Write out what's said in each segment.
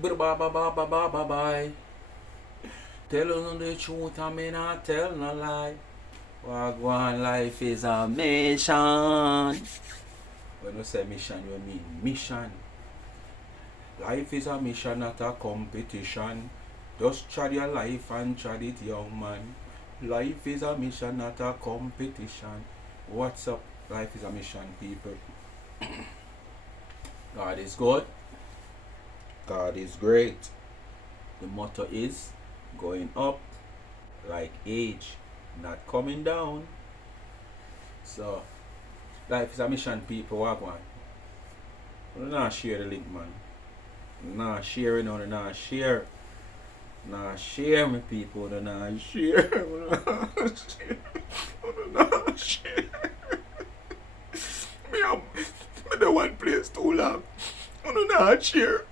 But bye bye bye bye bye bye bye. Tell us the truth, I may not tell no lie. Wagwan life is a mission. When you say mission, you mean mission. Life is a mission, not a competition. Just try your life and try it, young man. Life is a mission, not a competition. What's up? Life is a mission, people. God is good. God is great. The motto is going up like age, not coming down. So, life is a mission, people. Walk one. You not share the link, man. Nah, share it, no, nah, share. Nah, share me, people. Nah, share. Nah, share. Nah, share. Me the one place too long. Nah, share.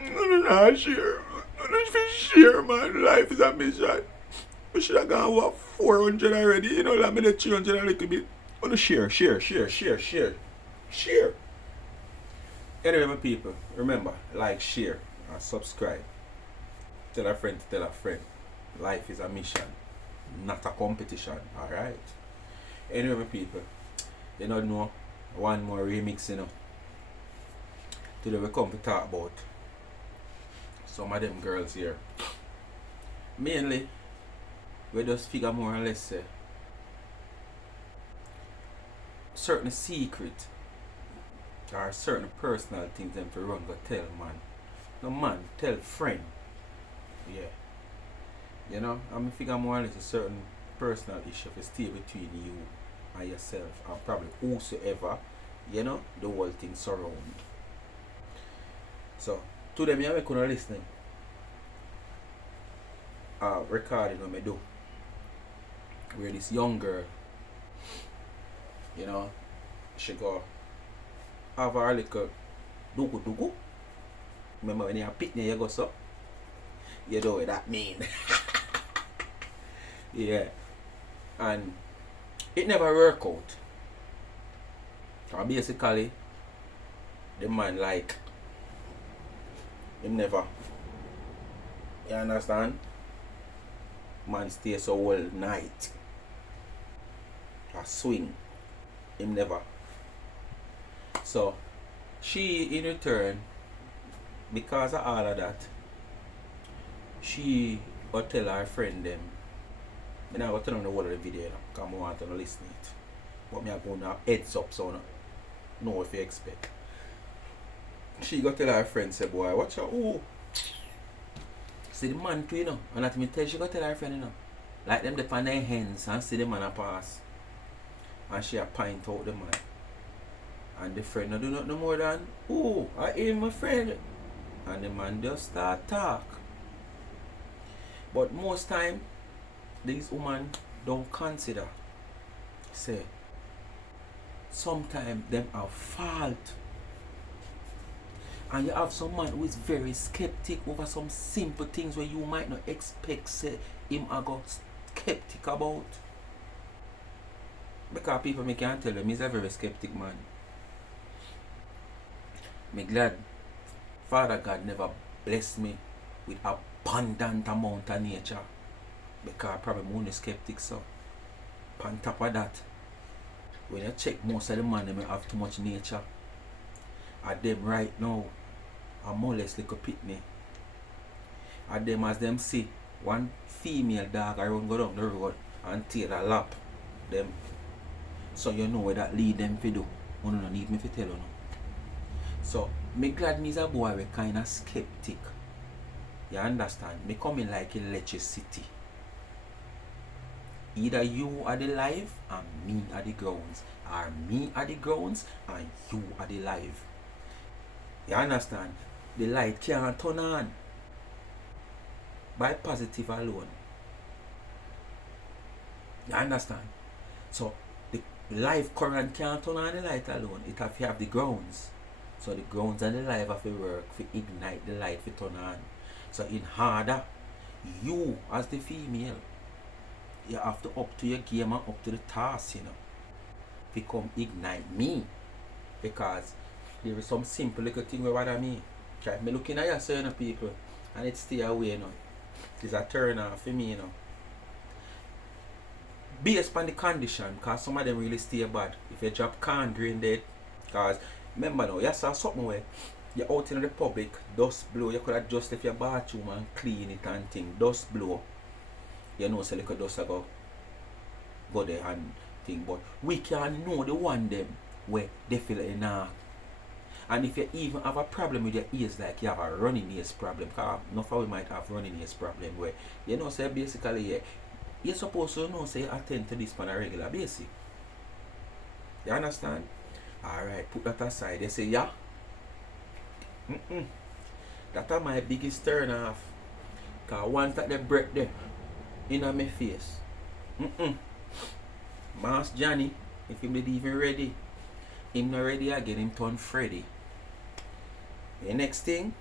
Nah, share. Nah, share, man. Life is a mission. We should have gone what 400 already. You know, like me the 300 a little bit. Share. Share. Anyway, my people, remember, like, share, and subscribe. Tell a friend to tell a friend. Life is a mission, not a competition, alright? Anyway, my people, you know, one more remix, Today we come to talk about some of them girls here. Mainly, we just figure more or less say, certain secret or certain personal things them to run go tell man. No man, tell friend. Yeah. You know, I'm figure more or less a certain personal issue to stay between you and yourself and probably whosoever, the whole thing surround. So today me I make una listening recording what me do. Where this young girl, she go have her little dugu. Remember when you have picnic you go so? You know what that mean. Yeah. And it never work out. So basically the man like him never. You understand? Man stay so all night. A swing. Him never. So she in return, because of all of that, she will tell her friend them. I not going to tell them the whole of the video because I want to listen to it. But I go to heads up so I know what you expect. She go tell her friend, say, boy, watch out, oh. See the man too, And that me tell she go tell her friend, Like them depend on their hands and see the man a pass. And she a point out the man. And the friend no do nothing more than, oh, I hear my friend. And the man just start talk. But most time, these women don't consider, say, sometimes them have fault. And you have some man who is very skeptic over some simple things where you might not expect, say, him a go skeptic about. Because people me can't tell them he's a very skeptic man. Me glad Father God never blessed me with abundant amount of nature. Because probably more skeptic so. On top of that, when you check most of the man they have too much nature. At them right now, are more or less like a pitney. At them as them see one female dog around go down the road and take a lap them. So you know where that lead them to do. You don't need me to tell you. So me glad me's a boy we kinda skeptic. You understand? Me coming like electricity. Either you are the live and me are the grounds. Or me are the grounds and you are the live. You understand? The light can't turn on by positive alone. You understand? So the live current can't turn on the light alone. It have to have the grounds. So the grounds and the live have to work to ignite the light to turn on. So in harder, you as the female, you have to up to your game and up to the task, to come ignite me. Because there is some simple little thing with what I mean. Try me looking at you certain people and it stay away, you know. It's a turn off for me, you know. Based on the condition, because some of them really stay bad. If you drop can green dead, because remember now, you saw something where you're out in the public, dust blow, you could have just left your bathroom and clean it and thing, dust blow. You know, so little dust go there and thing. But we can know the one them where they feel it now. And if you even have a problem with your ears, like you have a running ears problem, because enough of we might have running ears problem where, you know, say basically, yeah, you're supposed to know, say, attend to this on a regular basis. You understand? Alright, put that aside. They say, yeah. That's my biggest turn off. Because once that they break there, in my face. Mass Johnny, if him not even ready, him not ready again, him turn Freddy. The next thing,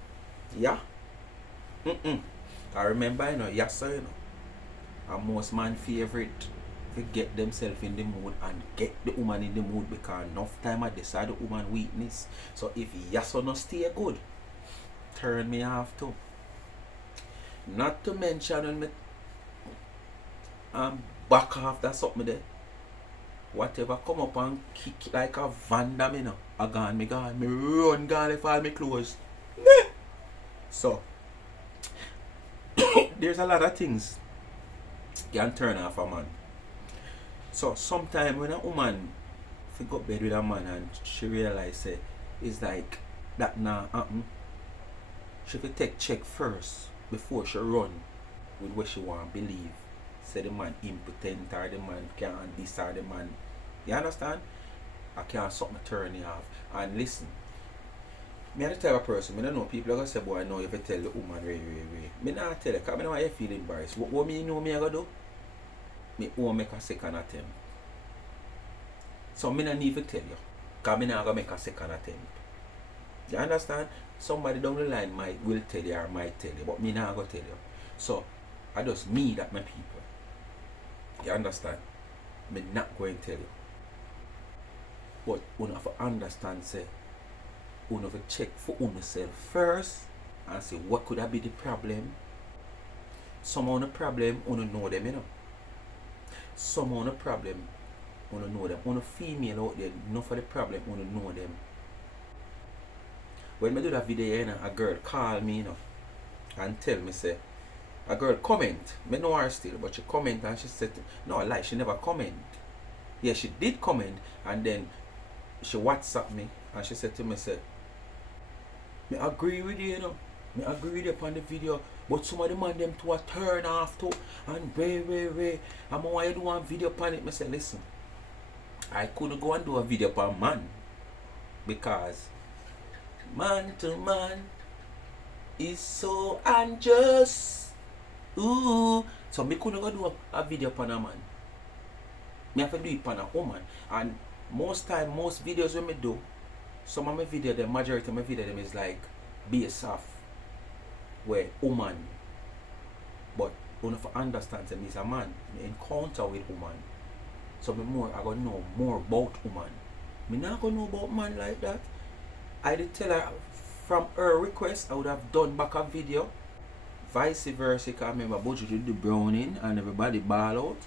yeah. I remember, you know, yes sir, you know. And most man favorite to get themselves in the mood and get the woman in the mood, because enough time I decide the woman weakness. So if yes or no stay good, turn me off too. Not to mention when me back off that something there. Whatever come up and kick like a vandam, you know. I gone, me run gone if all me clothes. So there's a lot of things can turn off a man. So sometimes when a woman go bed with a man and she realize it's like that now happen, she will take check first before she run with what she want to believe. Say the man impotent or the man can't this or the man. You understand? I can't something turn you off. And listen, me are the type of person, I don't know people are going to say, boy, I know if you tell the woman, way. Me not tell her, because I know you feel embarrassed. What me know me I going to do? Me won't make a second attempt. So me not need to tell you, because me not going to make a second attempt. You understand? Somebody down the line will tell you or might tell you, but me not going to tell you. So, I just me that my people. You understand? Me not going to tell you. But you have to understand, say, you have to check for yourself first and say what could have be the problem. Some of the problem, you know them, you know. Some of the problem, you know them. You female out there, enough of the problem, you know them. When I do that video, you know, a girl call me, you know, and tell me, say, a girl comment. I know her still, but she comment and she said, no, I lie, she never comment. Yeah, she did comment, and then she WhatsApp me and she said to me, say, me agree with you, you know. Me agree with you upon the video, but some of the man them to a turn off too, and way. And I want you to do one video upon it. I say, listen, I couldn't go and do a video upon man, because man to man is so unjust. Ooh. So me couldn't go do a video upon a man. Me have to do it upon a woman. And most time, most videos when me do, some of my video, the majority of my video them is like based off where woman. But you have to understand that me is a man. Me encounter with woman. So me more I gonna know more about woman. Me not gonna know about man like that. I did tell her from her request I would have done back a video. Vice versa, because I remember Budget did the browning and everybody ball out.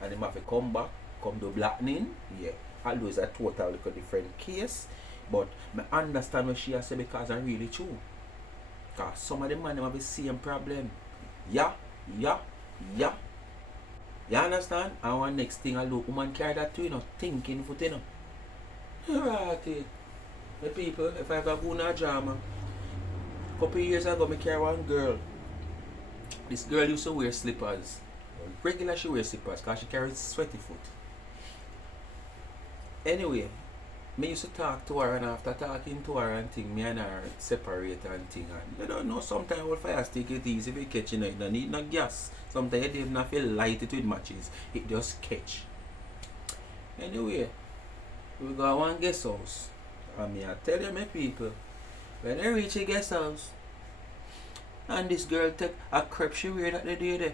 And they have to come back, come do blackening. Yeah. Although it's a totally different case. But I understand what she has said, because it's really true. Because some of the men have the same problem. Yeah. You understand? And one next thing I look, woman carry that too, you know, thinking for you know. Right. The people, if I ever go in a drama, a couple of years ago, I carry one girl. This girl used to wear slippers. Regular she wears slippers because she carries sweaty foot. Anyway, me used to talk to her, and after talking to her and thing, me and her separate and thing. And you don't know, sometimes we'll fire stick it easy if you catch, you know, you don't need no gas. Sometimes you don't feel light it with matches. It just catch. Anyway, we got one guest house. And me I tell you my people, when I reach a guest house, and this girl take a crepe she wear that the day there.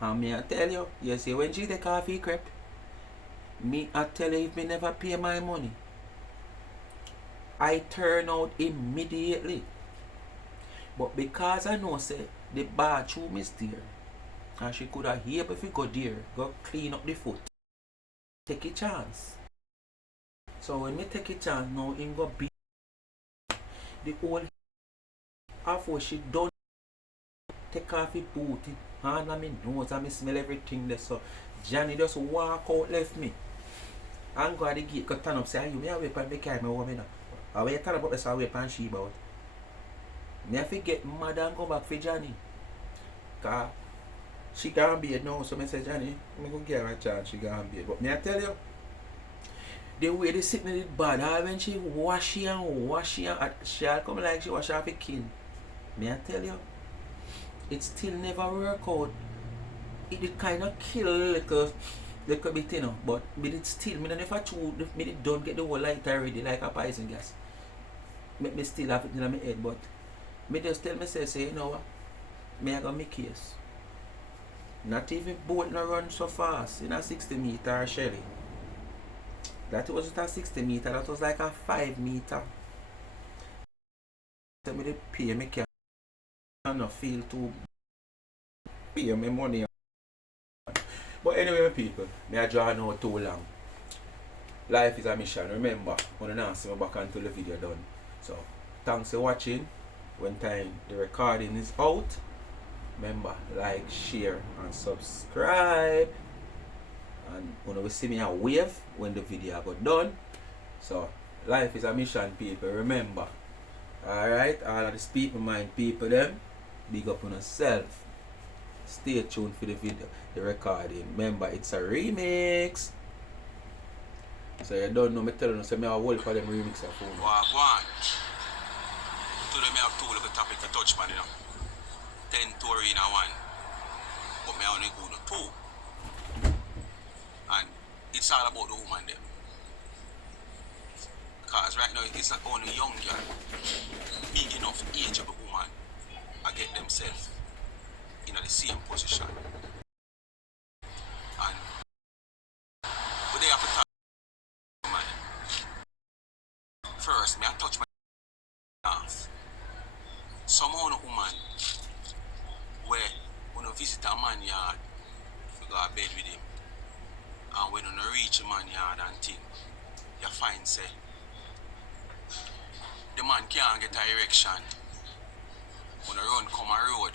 And me I tell you, you see when she take off her crepe, me I tell you if me never pay my money, I turn out immediately. But because I know say the bathroom is there and she could have able if you go there, go clean up the foot. Take a chance. So when me take a chance now him go be the whole after she done take off the boot hand on me nose and me smell everything there. So Johnny just walk out left me. And go at the gate, go turn up, say, you may have wait for me carry my woman now. I wait turn up this I wait for she about. Me have to get mad and go back for Johnny. Cause she can't be it now, so I say, Johnny, I'm going to give her a chance, she can't be it. But me I tell you, the way they sitting it bad, all when she wash it and she'll come like she wash off a kin. Me I tell you, it still never work out. It kind of kill little bit, you know, but it still, me never chew, me don't get the whole light already like a poison gas. Me still have it in my head, but me just tell myself, say, you know what, me I got my case. Not even boat no run so fast in a 60 meter Shelly. That wasn't a 60 meter, that was like a 5 meter. Tell me they pay me can not feel to pay me money. But anyway, my people, me I draw now too long. Life is a mission. Remember, when I see me back until the video done. So, thanks for watching. When time the recording is out, remember, like, share, and subscribe. And when we see me a wave when the video got done. So, life is a mission, people. Remember. Alright, all of the speak my mind people them. Big up on yourself. Stay tuned for the video, the recording. Remember, it's a remix. So you don't know me telling you, so I will for them remix of phone. Wow, go on. Today I have two little topics to touch on, you know. 10 story in a one. But I only go to 2. And it's all about the woman there. Because right now it's not only young girl, big enough age of a woman, I get themselves in the same position. And but they have to talk to man. First, me I touch my off. Some of the woman where when you visit a man yard, you go to bed with him. And when you reach a man yard and thing, you find say the man can't get a erection. When you run come a road,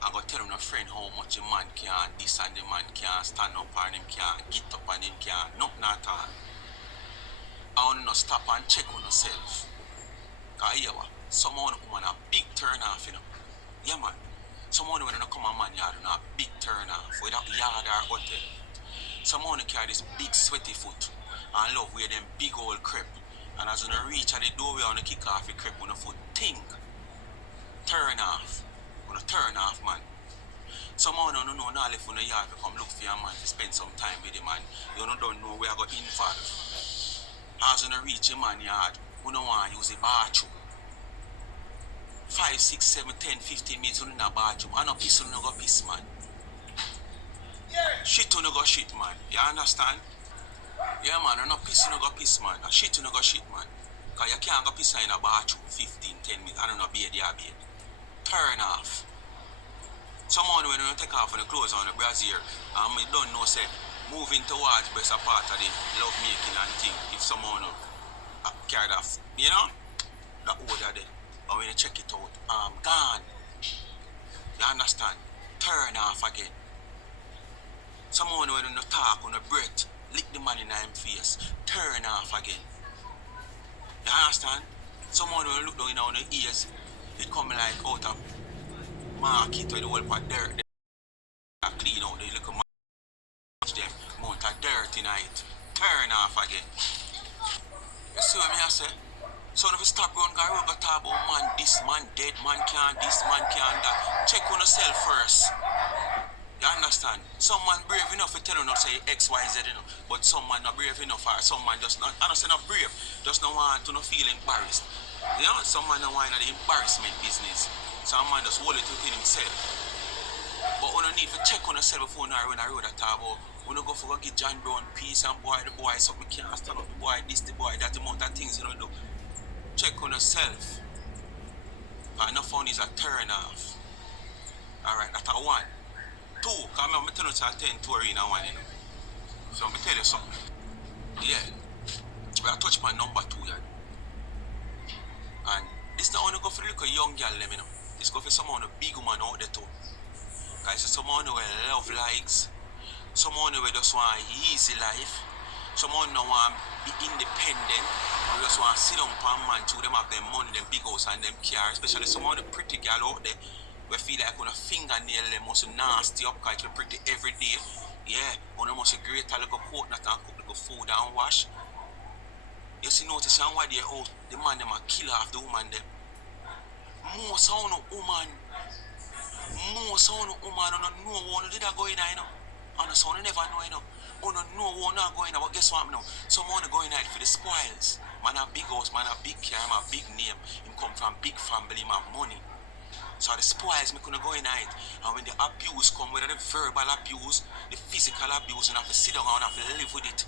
I go tell a friend how much the man can this and the man can't stand up and him can't get up and him can't nothing at all. I want to stop and check on yourself. Because here, someone woman a big turn off, you know. Yeah man. Someone when you come a man yard a big turn off, whether yard or hotel. Someone carry this big sweaty foot and love wear them big old crepe. And as you reach at the doorway on the kick off the crepe on the foot, think. Turn off. Gonna turn off, man. Someone don't know now left on the yard to come look for your man to spend some time with him, man. You don't know where I got involved. As you reach your man yard, you don't want to use the bathroom. 5, 6, 7, 10, 15 minutes in the bathroom. And no piss, you no go piss, man. Shit, you no go shit, man. You understand? Yeah, man, you no piss, you no go piss, man. And shit, you no go shit, man. Because you can't go piss in a bathroom 15, 10 minutes. I don't know, bed, yeah, bed. Turn off. Someone when you take off on the clothes on the brassiere, you don't know say moving towards best part of the love making and thing. If someone carried off, you know, the order there. But when you check it out, gone. You understand? Turn off again. Someone when you talk on the breath, lick the man in his face, turn off again. You understand? Someone when you look down on the ears, it come like out of market where the whole part dirt. They clean out the little match them, amount of dirt in it. Turn off again. You see what I say? So if you stop run, go talk about man this, man dead, man can't this, man can't that. Check on yourself first. You understand? Some man brave enough to tell you not say X, Y, Z, you know. But some man not brave enough or some man just not, I don't say not brave, just not want to not feel embarrassed. You know, some man don't want the embarrassment business. Some man just hold it within himself. But you don't need to check on yourself before you run a road at all. You don't go for get John Brown peace and boy, the boy, something can't stand up, the boy, this, the boy, that amount of things you don't do. Check on yourself. And no phone is a turn off. Alright, that's a one. Two, because I'm telling you it's a 10 tour in a one, you know. So I'm tell you something. Yeah. We are touch my number two, yeah. And this not only go for the little young girl, you know. This go for someone a big woman out there too. Guys, someone who love likes, someone who just want easy life, someone who want be independent, who just want sit down for a man to them have them money, them big house and them car, especially someone the pretty girl out there we feel like when a fingernail them must nasty up because it's pretty every day. Yeah, when must a great a little coconut and cook little food and wash. You see notice and why they out the man them a kill off the woman them. Most of no woman don't know what did I go in, you know. And so you never know, you know. You don't know what not going on, but guess what, you know? Someone going out for the spoils. Man a big house, man a big car, man a big name. Him come from big family, man money. So the spoils me couldn't go in it. And when the abuse come, whether the verbal abuse, the physical abuse, and have to sit down and have to live with it.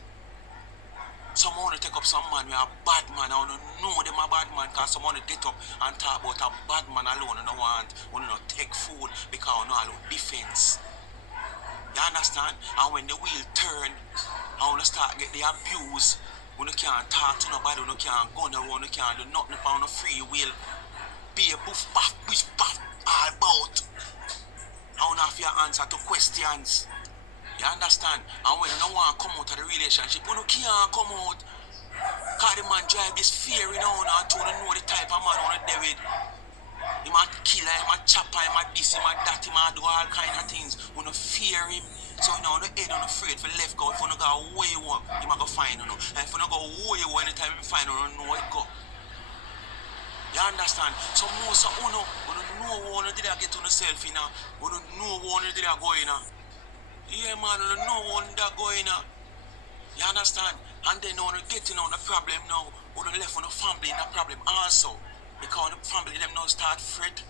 Someone to take up some man, we are bad man, I don't know them a bad man, because someone to get up and talk about a bad man alone, and don't want, want to take food, because I know I look defense. You understand? And when the wheel turn, I want to start get the abuse, when you can't talk to nobody, when you can't go around, you can't do nothing upon a free will. Be a boof, puff, which puff, all about. I want to have your answer to questions. You understand? And when you don't want to come out of the relationship, you can't come out. Because the man drive this fear in on and to know the type of man on the David. He might kill him, he might chop him, he might this, he might that, he might do all kind of things. We don't fear him. So you know, on the head on afraid for left go. If you don't go way one, he might go find you. And if you don't go way one, anytime you find you, don't know where it go. You understand? So most of you know what did I get to yourself in now. You don't know what did I go in now. Yeah man, you don't know what did I go in now. You understand? And then when you getting on the problem now, you don't left on the family in the problem also. Because the family them now start fret,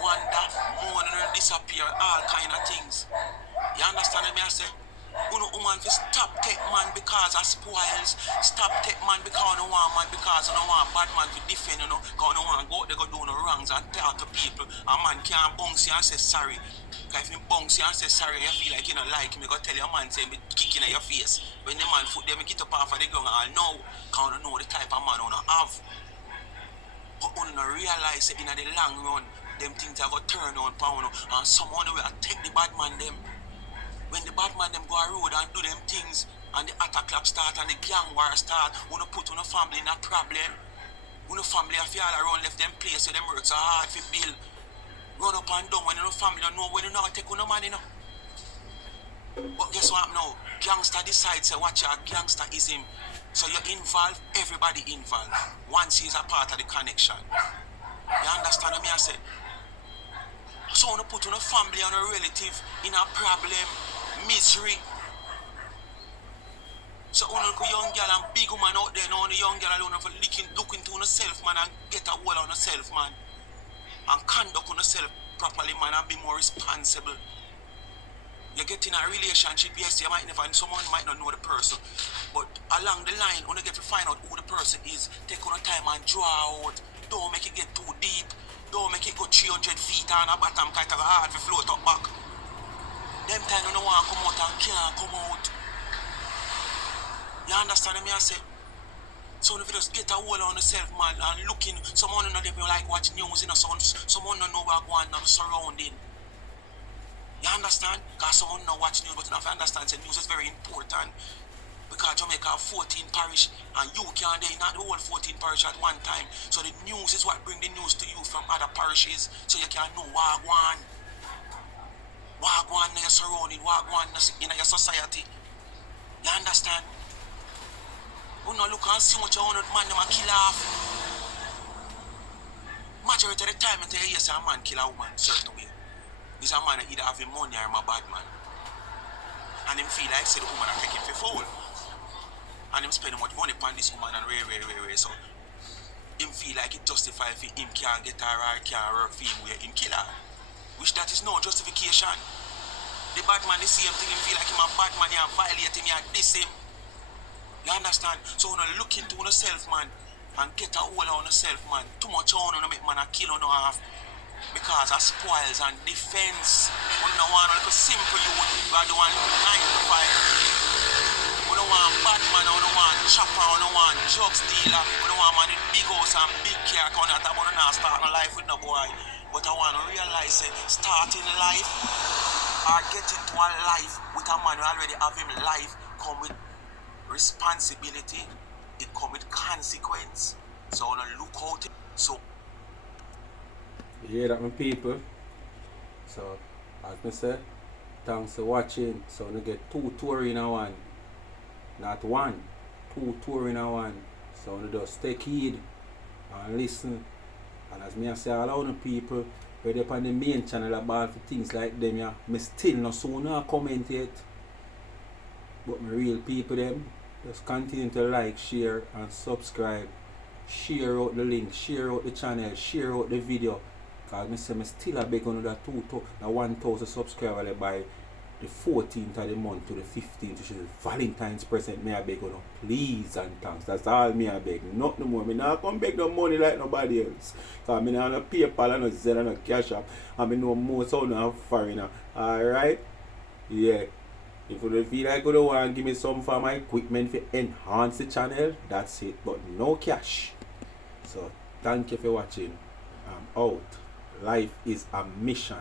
wonder, mourn and disappear, all kind of things. You understand what I say? You know, woman, if stop take man because of spoils, stop take man because you don't want man, because you don't want bad man to defend, you know, because you don't want to go out there go do no wrongs and talk to people. A man can't bounce you and say sorry. Because if you bounce you and say sorry, you feel like you don't like him, you go tell your man, say, me kicking at your face. When the man foot them, you get up off of the ground, and know, because you know the type of man you don't have. But you don't realize that in the long run, them things are going to turn on for you, and someone will take the bad man them. When the bad man them go a road and do them things, and the attack clap start and the gang war start, you don't put on a family in a problem. You know family if you all around left them place so them work so hard for bill. Run up and down when you know family don't know when you not take on no money, you know. But guess what now? Gangster decides say watch your gangsterism. So you involve everybody involved. Once he's a part of the connection. You understand what I say? So you put on a family and a relative in a problem, misery. So you young girl and big woman out there now, the young girl alone for looking to yourself, man, and get a hold on yourself, man. And conduct on yourself properly, man, and be more responsible. You get in a relationship, yes, you might never, and someone might not know the person. But along the line, when you get to find out who the person is, take on time and draw out. Don't make it get too deep. Don't make it go 300 feet on a bottom, because it's hard to float up back. Them time you don't want to come out and can't come out. You understand what I say? So if you just get a hold on yourself, man, and looking, someone who don't like watch news, you know, someone don't know what's going on surrounding. You understand? Because someone don't watch news, but you have to understand that news is very important. Because Jamaica have 14 parish, and you can't there not the whole 14 parish at one time. So the news is what bring the news to you from other parishes, so you can know what going on in your surrounding, what going on in your society. You understand? You know, look and see what you want man them a kill off. Majority of the time, I tell you, yes, a man kill a woman certain way. This a man that either have money or a bad man. And him feel like say the woman are taking for fool. And him spend much money upon this woman and way. So him feel like it justify if him can't get her or can't work for him where him kill her. Which that is no justification. The bad man the same thing, him feel like him a bad man, you violate him, you diss him. You understand? So you look into yourself, man, and get a hold on yourself, man. Too much on you make man a kill on half because of spoils and defense. We don't want like a simple youth. We don't want 9 to 5. We don't want bad man. We don't want chopper. We don't want drugs dealer. We don't want man with big house and big car. Come out about not starting a life with no boy. But I want to realize starting life or getting to a life with a man who already have him life come with responsibility. It come with consequence. So I want to look out. So you hear that, my people? So, as I said, thanks for watching. So, we get 2 tours in a one. Not 1, 2 tours in a one. So, we just take heed and listen. And as me say, all the people, whether on the main channel about for things like them, yeah, me still not so no comment yet. But my real people, them, just continue to like, share, and subscribe. Share out the link, share out the channel, share out the video. Because I say I still a beg on that 1,000 subscribers by the 14th of the month to the 15th, which is Valentine's present. Me I beg on, please and thanks. That's all me I beg. Not no more. Me not come beg no money like nobody else. Because I have no PayPal and no Zelle and no Cash App. And I know most of them are foreigner. Alright? Yeah. If you feel like you don't want to give me some for my equipment to enhance the channel, that's it. But no cash. So, thank you for watching. I'm out. Life is a mission.